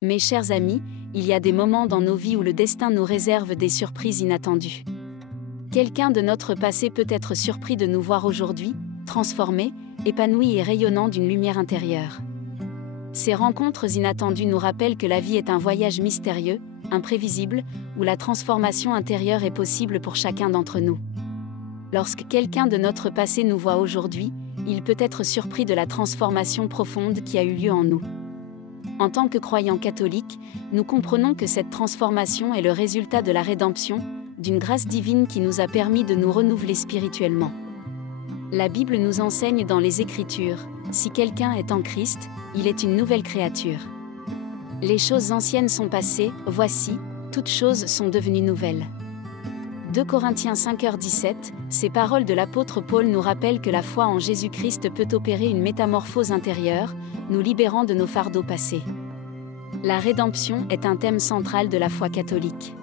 Mes chers amis, il y a des moments dans nos vies où le destin nous réserve des surprises inattendues. Quelqu'un de notre passé peut être surpris de nous voir aujourd'hui, transformés, épanouis et rayonnants d'une lumière intérieure. Ces rencontres inattendues nous rappellent que la vie est un voyage mystérieux, imprévisible, où la transformation intérieure est possible pour chacun d'entre nous. Lorsque quelqu'un de notre passé nous voit aujourd'hui, il peut être surpris de la transformation profonde qui a eu lieu en nous. En tant que croyants catholiques, nous comprenons que cette transformation est le résultat de la rédemption, d'une grâce divine qui nous a permis de nous renouveler spirituellement. La Bible nous enseigne dans les Écritures, si quelqu'un est en Christ, il est une nouvelle créature. Les choses anciennes sont passées, voici, toutes choses sont devenues nouvelles. 2 Corinthiens 5h17, ces paroles de l'apôtre Paul nous rappellent que la foi en Jésus-Christ peut opérer une métamorphose intérieure, nous libérant de nos fardeaux passés. La rédemption est un thème central de la foi catholique.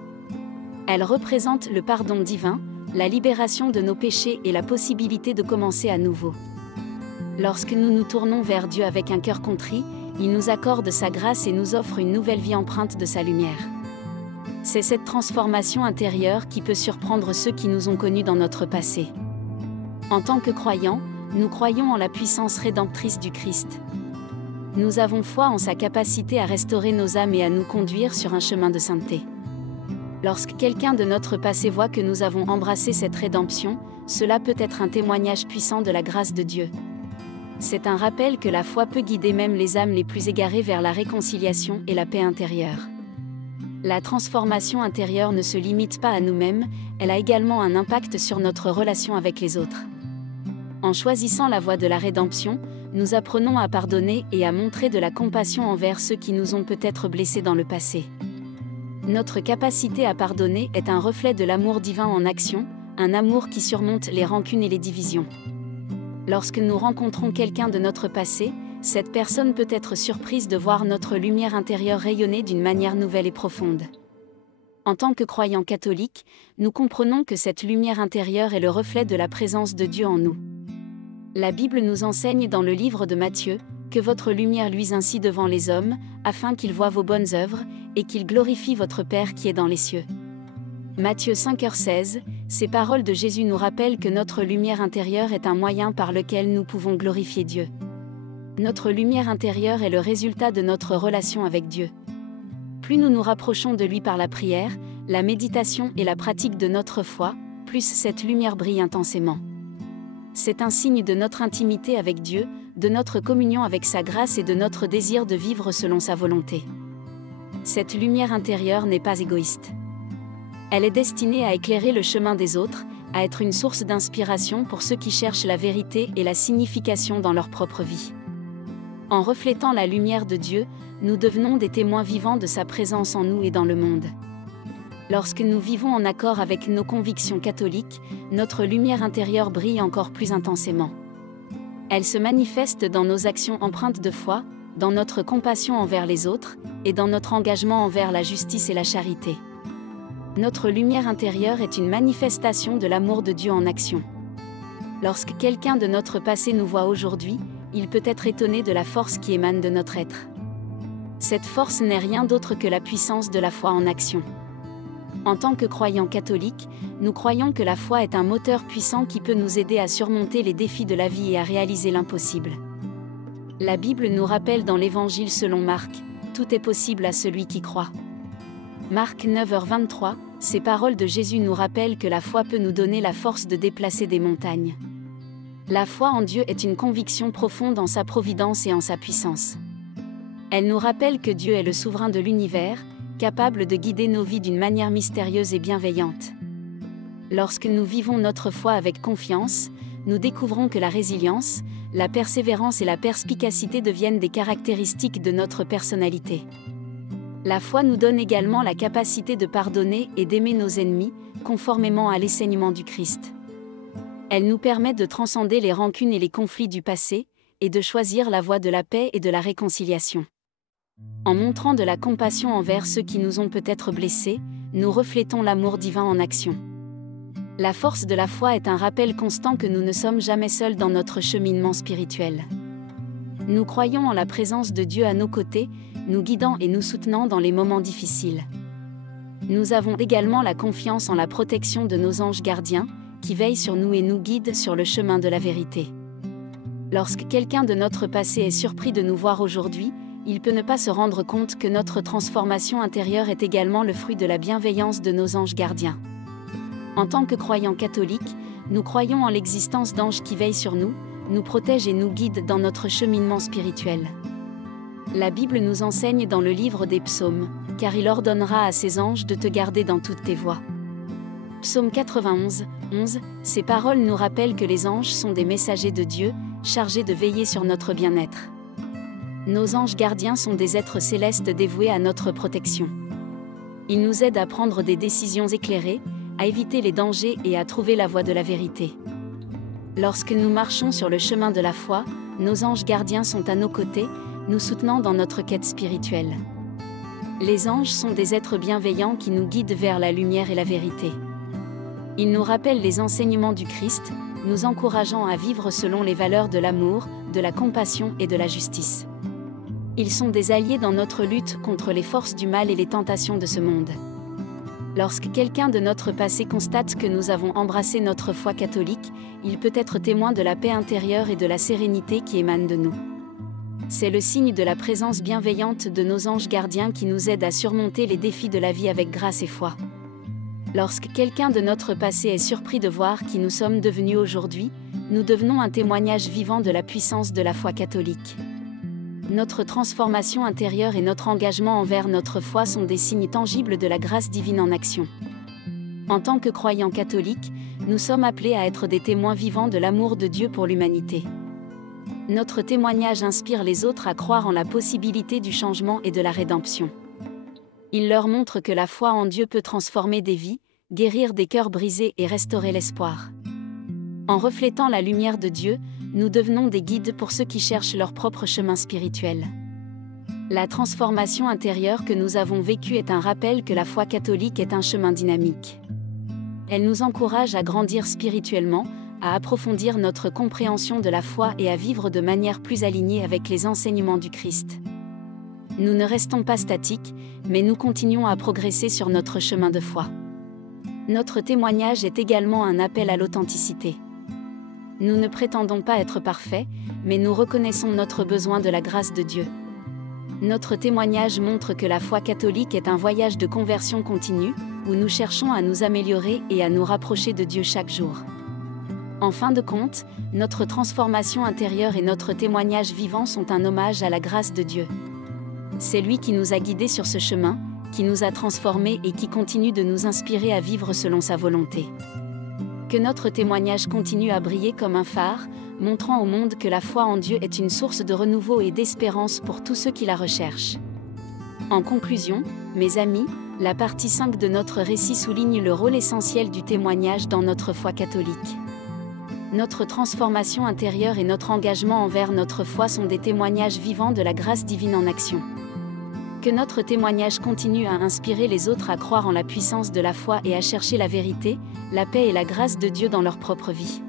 Elle représente le pardon divin, la libération de nos péchés et la possibilité de commencer à nouveau. Lorsque nous nous tournons vers Dieu avec un cœur contrit, il nous accorde sa grâce et nous offre une nouvelle vie empreinte de sa lumière. C'est cette transformation intérieure qui peut surprendre ceux qui nous ont connus dans notre passé. En tant que croyants, nous croyons en la puissance rédemptrice du Christ. Nous avons foi en sa capacité à restaurer nos âmes et à nous conduire sur un chemin de sainteté. Lorsque quelqu'un de notre passé voit que nous avons embrassé cette rédemption, cela peut être un témoignage puissant de la grâce de Dieu. C'est un rappel que la foi peut guider même les âmes les plus égarées vers la réconciliation et la paix intérieure. La transformation intérieure ne se limite pas à nous-mêmes, elle a également un impact sur notre relation avec les autres. En choisissant la voie de la rédemption, nous apprenons à pardonner et à montrer de la compassion envers ceux qui nous ont peut-être blessés dans le passé. Notre capacité à pardonner est un reflet de l'amour divin en action, un amour qui surmonte les rancunes et les divisions. Lorsque nous rencontrons quelqu'un de notre passé, cette personne peut être surprise de voir notre lumière intérieure rayonner d'une manière nouvelle et profonde. En tant que croyants catholiques, nous comprenons que cette lumière intérieure est le reflet de la présence de Dieu en nous. La Bible nous enseigne dans le livre de Matthieu, que votre lumière luise ainsi devant les hommes, afin qu'ils voient vos bonnes œuvres, et qu'ils glorifient votre Père qui est dans les cieux. Matthieu 5h16, ces paroles de Jésus nous rappellent que notre lumière intérieure est un moyen par lequel nous pouvons glorifier Dieu. Notre lumière intérieure est le résultat de notre relation avec Dieu. Plus nous nous rapprochons de lui par la prière, la méditation et la pratique de notre foi, plus cette lumière brille intensément. C'est un signe de notre intimité avec Dieu, de notre communion avec sa grâce et de notre désir de vivre selon sa volonté. Cette lumière intérieure n'est pas égoïste. Elle est destinée à éclairer le chemin des autres, à être une source d'inspiration pour ceux qui cherchent la vérité et la signification dans leur propre vie. En reflétant la lumière de Dieu, nous devenons des témoins vivants de sa présence en nous et dans le monde. Lorsque nous vivons en accord avec nos convictions catholiques, notre lumière intérieure brille encore plus intensément. Elle se manifeste dans nos actions empreintes de foi, dans notre compassion envers les autres, et dans notre engagement envers la justice et la charité. Notre lumière intérieure est une manifestation de l'amour de Dieu en action. Lorsque quelqu'un de notre passé nous voit aujourd'hui, il peut être étonné de la force qui émane de notre être. Cette force n'est rien d'autre que la puissance de la foi en action. En tant que croyants catholiques, nous croyons que la foi est un moteur puissant qui peut nous aider à surmonter les défis de la vie et à réaliser l'impossible. La Bible nous rappelle dans l'Évangile selon Marc, « Tout est possible à celui qui croit ». Marc 9h23, ces paroles de Jésus nous rappellent que la foi peut nous donner la force de déplacer des montagnes. La foi en Dieu est une conviction profonde en sa providence et en sa puissance. Elle nous rappelle que Dieu est le souverain de l'univers, capable de guider nos vies d'une manière mystérieuse et bienveillante. Lorsque nous vivons notre foi avec confiance, nous découvrons que la résilience, la persévérance et la perspicacité deviennent des caractéristiques de notre personnalité. La foi nous donne également la capacité de pardonner et d'aimer nos ennemis, conformément à l'enseignement du Christ. Elle nous permet de transcender les rancunes et les conflits du passé, et de choisir la voie de la paix et de la réconciliation. En montrant de la compassion envers ceux qui nous ont peut-être blessés, nous reflétons l'amour divin en action. La force de la foi est un rappel constant que nous ne sommes jamais seuls dans notre cheminement spirituel. Nous croyons en la présence de Dieu à nos côtés, nous guidant et nous soutenant dans les moments difficiles. Nous avons également la confiance en la protection de nos anges gardiens, qui veillent sur nous et nous guident sur le chemin de la vérité. Lorsque quelqu'un de notre passé est surpris de nous voir aujourd'hui, il peut ne pas se rendre compte que notre transformation intérieure est également le fruit de la bienveillance de nos anges gardiens. En tant que croyants catholiques, nous croyons en l'existence d'anges qui veillent sur nous, nous protègent et nous guident dans notre cheminement spirituel. La Bible nous enseigne dans le livre des Psaumes, car il ordonnera à ses anges de te garder dans toutes tes voies. Psaume 91, 11, ces paroles nous rappellent que les anges sont des messagers de Dieu, chargés de veiller sur notre bien-être. Nos anges gardiens sont des êtres célestes dévoués à notre protection. Ils nous aident à prendre des décisions éclairées, à éviter les dangers et à trouver la voie de la vérité. Lorsque nous marchons sur le chemin de la foi, nos anges gardiens sont à nos côtés, nous soutenant dans notre quête spirituelle. Les anges sont des êtres bienveillants qui nous guident vers la lumière et la vérité. Ils nous rappellent les enseignements du Christ, nous encourageant à vivre selon les valeurs de l'amour, de la compassion et de la justice. Ils sont des alliés dans notre lutte contre les forces du mal et les tentations de ce monde. Lorsque quelqu'un de notre passé constate que nous avons embrassé notre foi catholique, il peut être témoin de la paix intérieure et de la sérénité qui émanent de nous. C'est le signe de la présence bienveillante de nos anges gardiens qui nous aident à surmonter les défis de la vie avec grâce et foi. Lorsque quelqu'un de notre passé est surpris de voir qui nous sommes devenus aujourd'hui, nous devenons un témoignage vivant de la puissance de la foi catholique. Notre transformation intérieure et notre engagement envers notre foi sont des signes tangibles de la grâce divine en action. En tant que croyants catholiques, nous sommes appelés à être des témoins vivants de l'amour de Dieu pour l'humanité. Notre témoignage inspire les autres à croire en la possibilité du changement et de la rédemption. Il leur montre que la foi en Dieu peut transformer des vies, guérir des cœurs brisés et restaurer l'espoir. En reflétant la lumière de Dieu, nous devenons des guides pour ceux qui cherchent leur propre chemin spirituel. La transformation intérieure que nous avons vécue est un rappel que la foi catholique est un chemin dynamique. Elle nous encourage à grandir spirituellement, à approfondir notre compréhension de la foi et à vivre de manière plus alignée avec les enseignements du Christ. Nous ne restons pas statiques, mais nous continuons à progresser sur notre chemin de foi. Notre témoignage est également un appel à l'authenticité. Nous ne prétendons pas être parfaits, mais nous reconnaissons notre besoin de la grâce de Dieu. Notre témoignage montre que la foi catholique est un voyage de conversion continue, où nous cherchons à nous améliorer et à nous rapprocher de Dieu chaque jour. En fin de compte, notre transformation intérieure et notre témoignage vivant sont un hommage à la grâce de Dieu. C'est lui qui nous a guidés sur ce chemin, qui nous a transformés et qui continue de nous inspirer à vivre selon sa volonté. Que notre témoignage continue à briller comme un phare, montrant au monde que la foi en Dieu est une source de renouveau et d'espérance pour tous ceux qui la recherchent. En conclusion, mes amis, la partie 5 de notre récit souligne le rôle essentiel du témoignage dans notre foi catholique. Notre transformation intérieure et notre engagement envers notre foi sont des témoignages vivants de la grâce divine en action. Que notre témoignage continue à inspirer les autres à croire en la puissance de la foi et à chercher la vérité, la paix et la grâce de Dieu dans leur propre vie.